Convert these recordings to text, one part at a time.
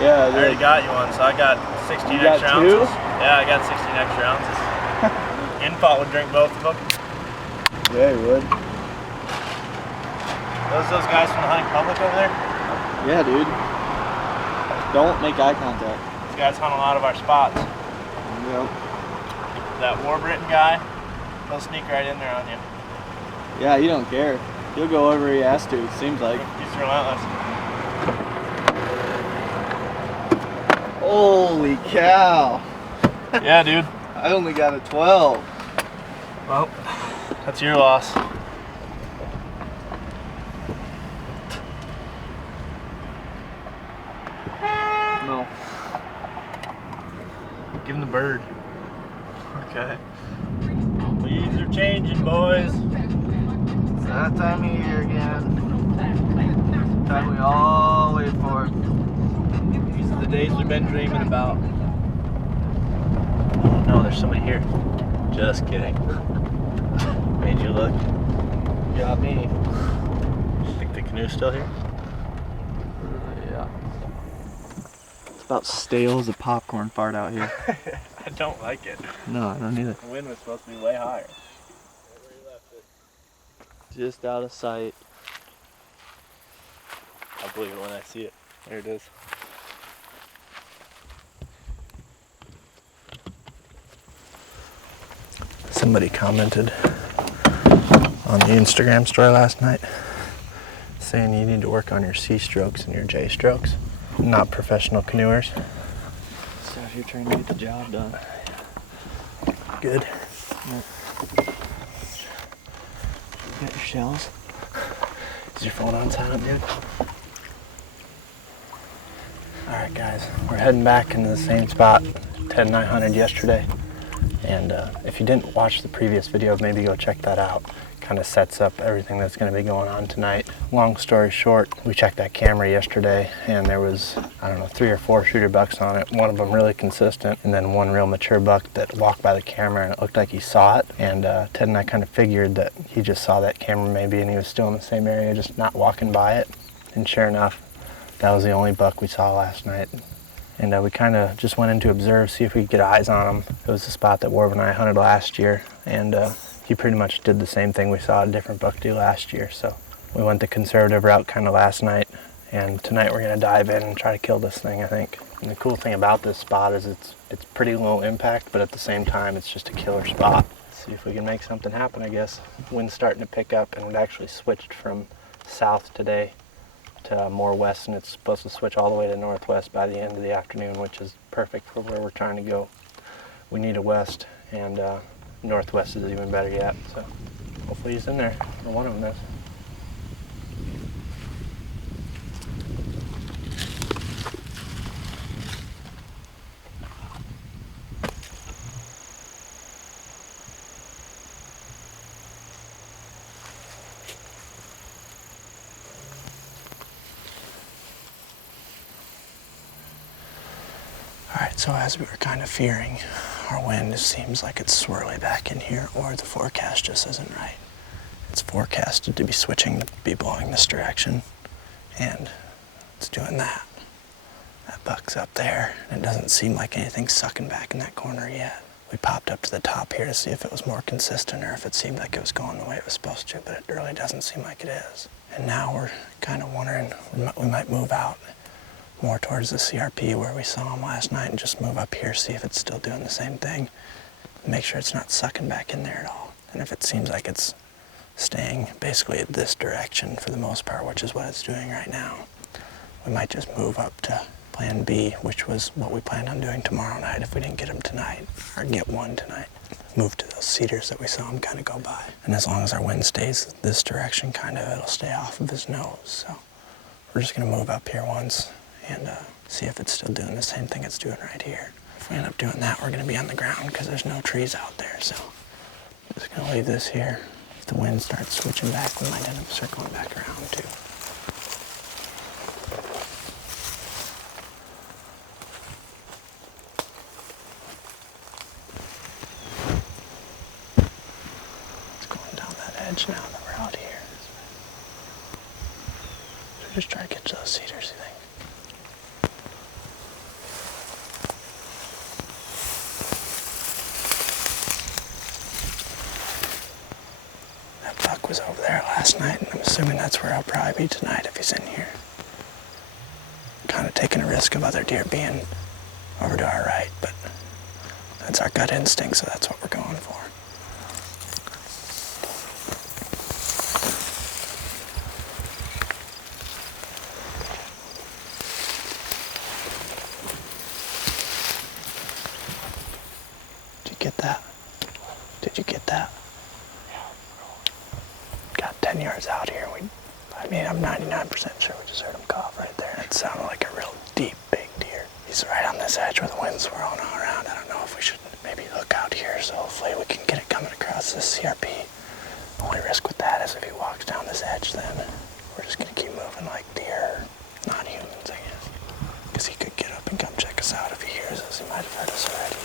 Yeah, I already got you one, so I got 16 extra ounces. Yeah, I got 16 extra ounces. Infalt would drink both of them. Yeah, he would. Those guys from the hunting public over there? Yeah, dude. Don't make eye contact. These guys hunt a lot of our spots. Yep. That Warbriton guy, he'll sneak right in there on you. Yeah, he don't care. He'll go wherever he has to, it seems like. He's relentless. Holy cow. Yeah, dude. I only got a 12. Well, that's your loss. No. Give him the bird. Okay. Leaves are changing, boys. It's that time of year again. Time we all wait for. These are the days we've been dreaming about. Oh no, there's somebody here. Just kidding. Made you look. Got me. Think the canoe's still here? Yeah. It's about stale as a popcorn fart out here. I don't like it. No, I don't either. The wind was supposed to be way higher. Right where you left it. Just out of sight. I'll believe it when I see it. There it is. Somebody commented on the Instagram story last night saying you need to work on your C strokes and your J strokes. Not professional canoers. So if you're trying to get the job done. Good. Yep. You got your shells? Is your phone on silent, dude? Alright guys, we're heading back into the same spot, Tethrd 900 yesterday. And if you didn't watch the previous video, maybe go check that out. Kind of sets up everything that's going to be going on tonight. Long story short, we checked that camera yesterday and there was, I don't know, 3 or 4 shooter bucks on it. One of them really consistent and then one real mature buck that walked by the camera and it looked like he saw it. And Ted and I kind of figured that he just saw that camera maybe and he was still in the same area, just not walking by it. And sure enough, that was the only buck we saw last night. And we kind of just went in to observe, see if we could get eyes on him. It was the spot that Warb and I hunted last year, and he pretty much did the same thing we saw a different buck do last year. So we went the conservative route kind of last night, and tonight we're gonna dive in and try to kill this thing, I think. And the cool thing about this spot is it's pretty low impact, but at the same time, it's just a killer spot. Let's see if we can make something happen, I guess. Wind's starting to pick up, and it actually switched from south today to more west, and it's supposed to switch all the way to northwest by the end of the afternoon, which is perfect for where we're trying to go. We need a west, and northwest is even better yet, so hopefully he's in there, or one of them is. Alright, so as we were kind of fearing, our wind seems like it's swirly back in here, or the forecast just isn't right. It's forecasted to be switching to be blowing this direction, and it's doing that. That buck's up there, and it doesn't seem like anything's sucking back in that corner yet. We popped up to the top here to see if it was more consistent or if it seemed like it was going the way it was supposed to, but it really doesn't seem like it is. And now we're kind of wondering, we might move out more towards the CRP where we saw him last night and just move up here, see if it's still doing the same thing. Make sure it's not sucking back in there at all. And if it seems like it's staying basically at this direction for the most part, which is what it's doing right now, we might just move up to plan B, which was what we planned on doing tomorrow night if we didn't get him tonight, or get one tonight. Move to those cedars that we saw him kind of go by. And as long as our wind stays this direction, kind of, it'll stay off of his nose. So we're just gonna move up here once and see if it's still doing the same thing it's doing right here. If we end up doing that, we're gonna be on the ground because there's no trees out there. So I'm just gonna leave this here. If the wind starts switching back, we might end up circling back around too. It's going down that edge now that we're out here. So just try to get to those cedars, you think? was over there last night, and I'm assuming that's where he'll probably be tonight if he's in here. Kind of taking a risk of other deer being over to our right, but that's our gut instinct, so that's what we're going for. Did you get that? Did you get that? Got 10 yards out here. I'm 99% sure we just heard him cough right there. It sounded like a real deep, big deer. He's right on this edge where the wind's swirling all around. I don't know if we should maybe hook out here, so hopefully we can get it coming across this CRP. Only risk with that is if he walks down this edge, then we're just gonna keep moving like deer, not humans, I guess. Because he could get up and come check us out if he hears us. He might have heard us already.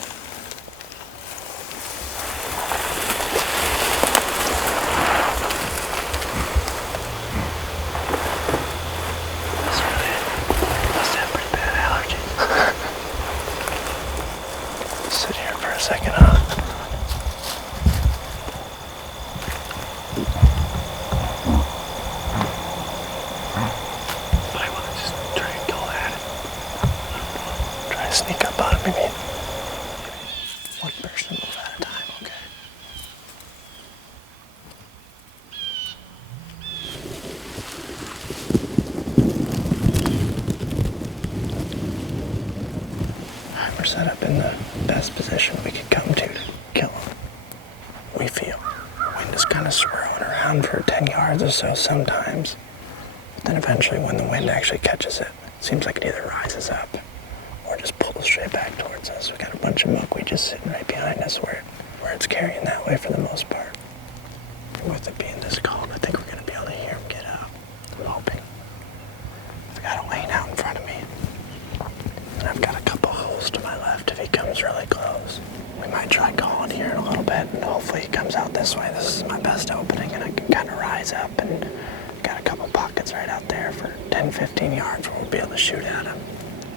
Sit here for a second, huh? But I want to just try and go at it. Try to sneak up on him, maybe. One person move at a time, okay? Alright, we're set up in the best position we could come to kill him. We feel. Wind is kind of swirling around for 10 yards or so sometimes. But then eventually when the wind actually catches it, it seems like it either rises up or just pulls straight back towards us. We got a bunch of milkweed just sitting right behind us where it's carrying that way for the most part. And with it being this cold, I think we're going to be able to hear him get up. I'm hoping. I've got a lane out in front of me. And I've got a couple holes to my left if he comes really close. We might try calling here in a little bit, and hopefully he comes out this way. This is my best opening, and I can kind of rise up, and got a couple pockets right out there for 10, 15 yards where we'll be able to shoot at him.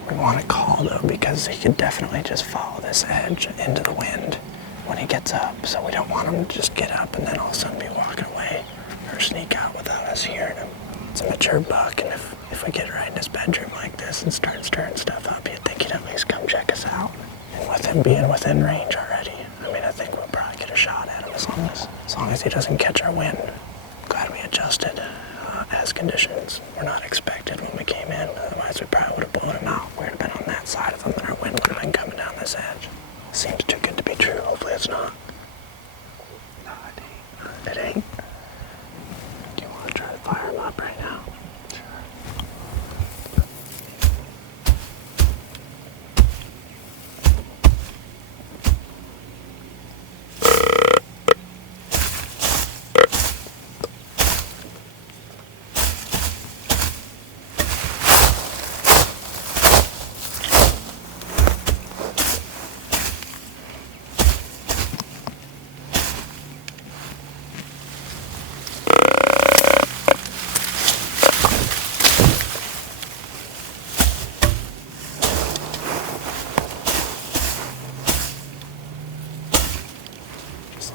We want to call, though, because he could definitely just follow this edge into the wind when he gets up, so we don't want him to just get up and then all of a sudden be walking away or sneak out without us hearing him. It's a mature buck, and if we get right in his bedroom like this and start stirring stuff up, you'd think he'd at least come check us out. And with him being within range already, I think we'll probably get a shot at him as long as he doesn't catch our wind. Glad we adjusted as conditions were not expected when we came in. Otherwise, we probably would have blown him out. We would have been on that side of him, and our wind would have been coming down this edge. Seems too good to be true. Hopefully it's not. No, it ain't. It ain't. Do you want to try to fire him up right now?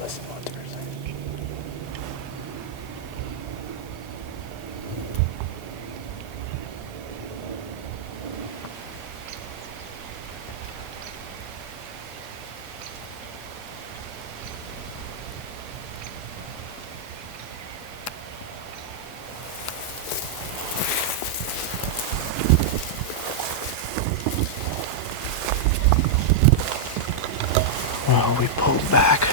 Listen to what they're saying. Well, we pulled back.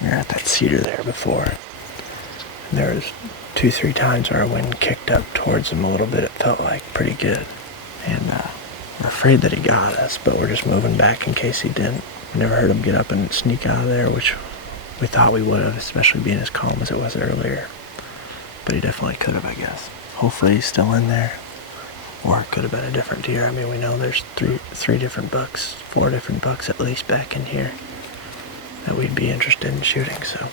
We were at that cedar there before. There was 2-3 times where our wind kicked up towards him a little bit. It felt like pretty good. And we're afraid that he got us, but we're just moving back in case he didn't. We never heard him get up and sneak out of there, which we thought we would have, especially being as calm as it was earlier. But he definitely could have, I guess. Hopefully he's still in there. Or it could have been a different deer. We know there's three different bucks, 4 different bucks at least back in here that we'd be interested in shooting, so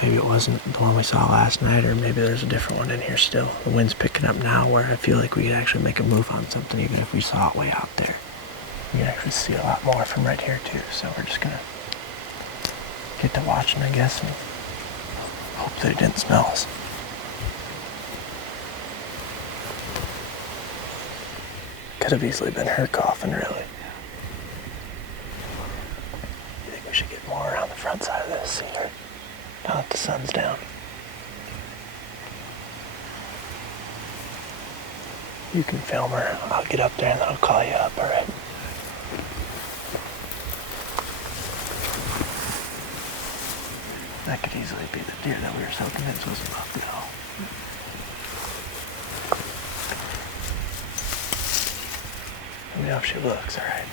maybe it wasn't the one we saw last night, or maybe there's a different one in here still. The wind's picking up now where I feel like we could actually make a move on something even if we saw it way out there. We can actually see a lot more from right here too, so we're just gonna get to watching, I guess, and Hope that he didn't smell us. Could have easily been her coughing, really. You think we should get more around the front side of this, see her? Now that the sun's down. You can film her. I'll get up there and then I'll call you up, alright? That could easily be the deer that we were so convinced was a buffalo. Let me know if she looks, alright?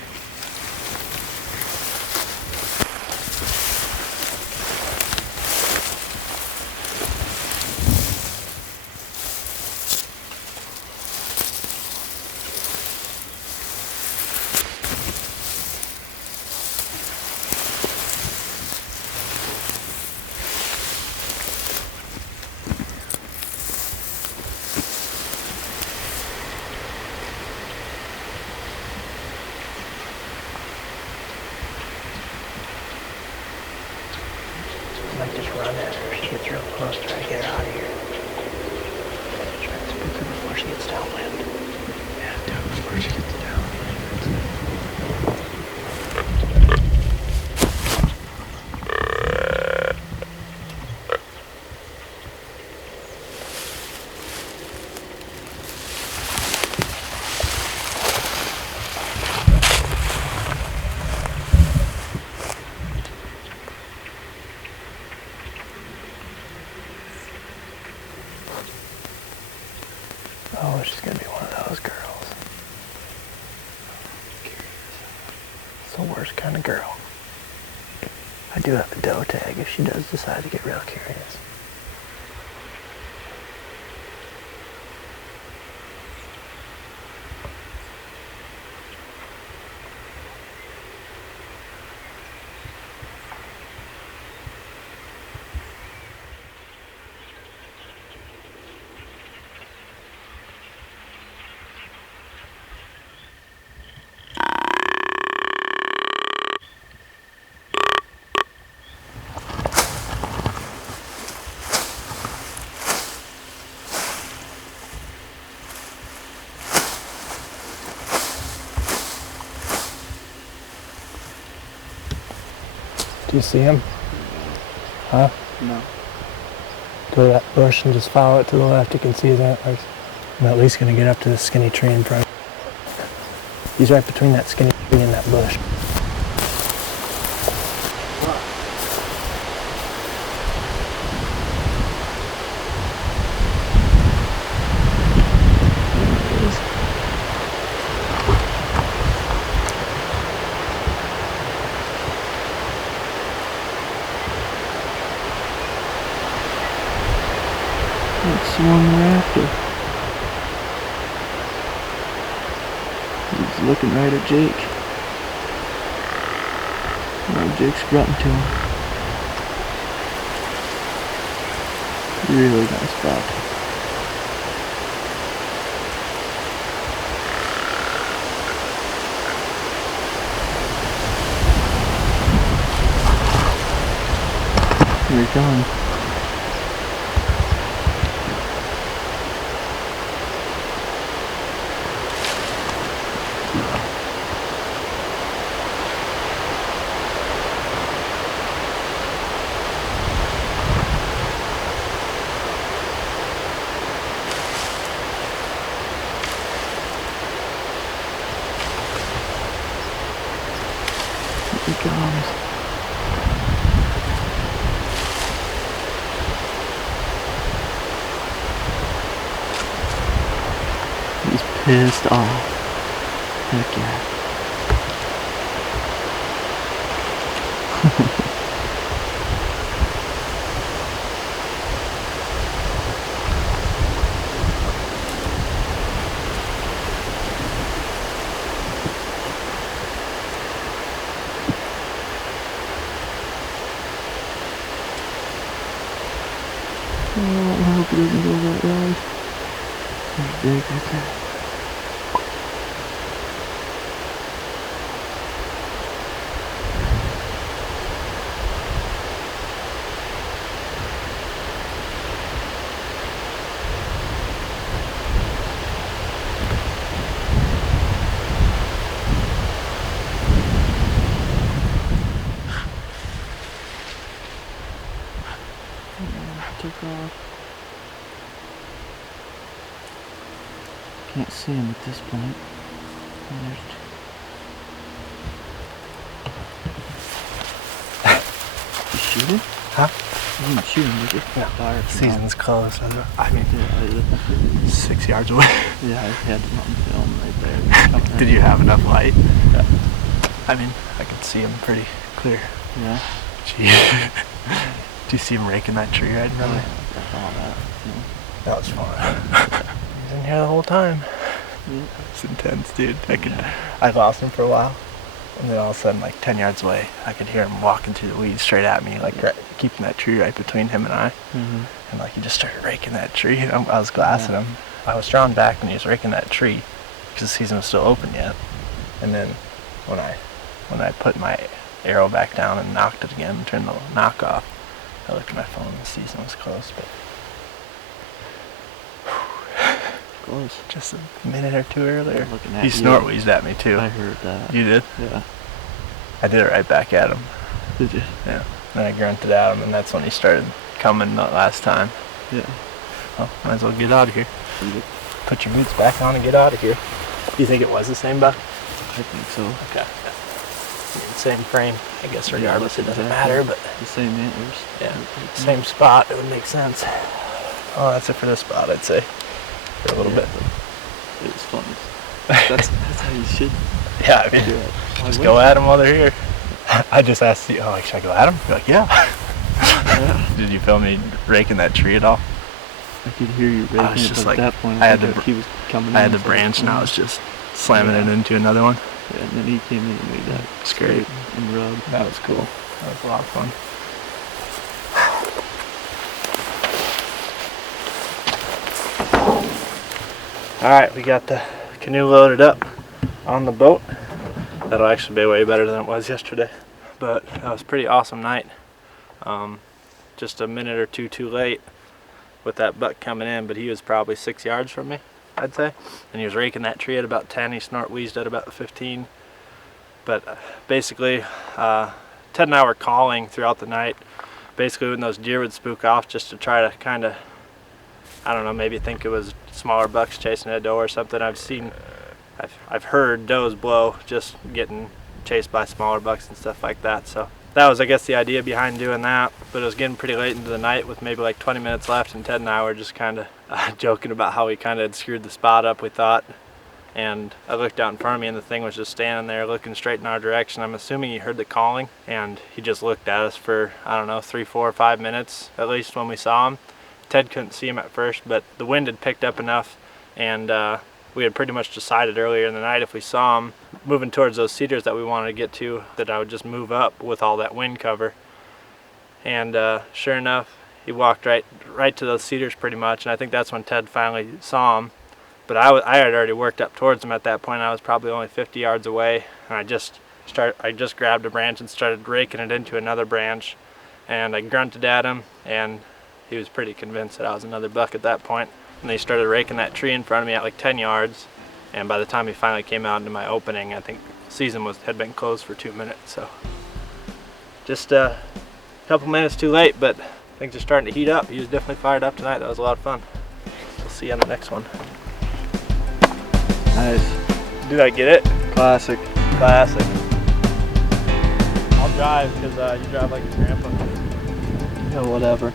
I might just run at her if she gets real close, try to get her out of here. Try to spook her before she gets downwind. Yeah, do it before she gets downwind. Oh, she's gonna be one of those girls. It's the worst kind of girl. I do have a doe tag if she does decide to get real curious. Do you see him? Huh? No. Go to that bush and just follow it to the left. You can see his antlers. I'm at least going to get up to the skinny tree in front. He's right between that skinny tree and that bush. It's one raptor. He's looking right at Jake. Oh, Jake's grunting to him. Really nice buck. Here he comes. Here he comes. He's pissed off. Heck yeah. Oh, I hope he doesn't go that way. There's Jake right there. see him at this point. You shoot him? Huh? You didn't shoot him, did you? No. Fire. Season's closed. I mean, Yeah, 6 yards away. yeah, I had him on film right there. Did you have enough light? Yeah. I mean, I could see him pretty clear. Yeah. Gee. Do you see him raking that tree right in front of me? I saw that. Yeah. That was fun. He's in here the whole time. Yeah. It's intense, dude. I lost him for a while, and then all of a sudden, like 10 yards away, I could hear him walking through the weeds straight at me, like keeping that tree right between him and I. Mm-hmm. And like he just started raking that tree. And I was glassing him. I was drawn back when he was raking that tree because the season was still open yet. And then when I put my arrow back down and knocked it again, turned the knock off, I looked at my phone and the season was close, but Close. just a minute or two earlier. Looking at He you. snort wheezed at me too. I heard that. You did? Yeah. I did it right back at him. Did you? Yeah. Then I grunted at him, and that's when he started coming the last time. Yeah. Well, might as well get out of here. Yep. Put your boots back on and get out of here. Do you think it was the same buck? I think so. Okay. Same frame. I guess regardless, it doesn't exactly. matter, but The same antlers. yeah, same spot. It would make sense. Oh, that's it for this spot, I'd say. For a little bit. It was funny. That's how you should Yeah, I mean, do it. just go at them while they're here. I just asked you, should I go at them? You're like, yeah. Did you film me raking that tree at all? I could hear you raking I was it, just but like, at that point, I had think the he was coming I in, had the so branch and I was just slamming it Yeah. into another one. Yeah, and then he came in and made that It's great. and rubbed. That was cool. That was a lot of fun. Alright, we got the canoe loaded up on the boat. That'll actually be way better than it was yesterday. But that was a pretty awesome night. Just a minute or two too late with that buck coming in, but he was probably 6 yards from me, I'd say. And he was raking that tree at about 10. He snort wheezed at about 15. But basically, Ted and I were calling throughout the night, basically when those deer would spook off, just to try to kind of, I don't know, maybe think it was smaller bucks chasing a doe or something. I've heard does blow just getting chased by smaller bucks and stuff like that. So that was, I guess, the idea behind doing that. But it was getting pretty late into the night with maybe like 20 minutes left, and Ted and I were just kind of joking about how we kind of had screwed the spot up, we thought. And I looked out in front of me and the thing was just standing there looking straight in our direction. I'm assuming he heard the calling, and he just looked at us for, I don't know, 3, 4, 5 minutes at least when we saw him. Ted couldn't see him at first, but the wind had picked up enough, and we had pretty much decided earlier in the night if we saw him moving towards those cedars that we wanted to get to, that I would just move up with all that wind cover. And sure enough, he walked right to those cedars pretty much, and I think that's when Ted finally saw him. But I had already worked up towards him at that point. I was probably only 50 yards away, and I just grabbed a branch and started raking it into another branch, and I grunted at him, and he was pretty convinced that I was another buck at that point. And he started raking that tree in front of me at like 10 yards, and by the time he finally came out into my opening, I think the season had been closed for 2 minutes. So just a couple minutes too late, but things are starting to heat up. He was definitely fired up tonight. That was a lot of fun. We'll see you on the next one. Nice. Did I get it? Classic. Classic. I'll drive because you drive like your grandpa. Yeah, whatever.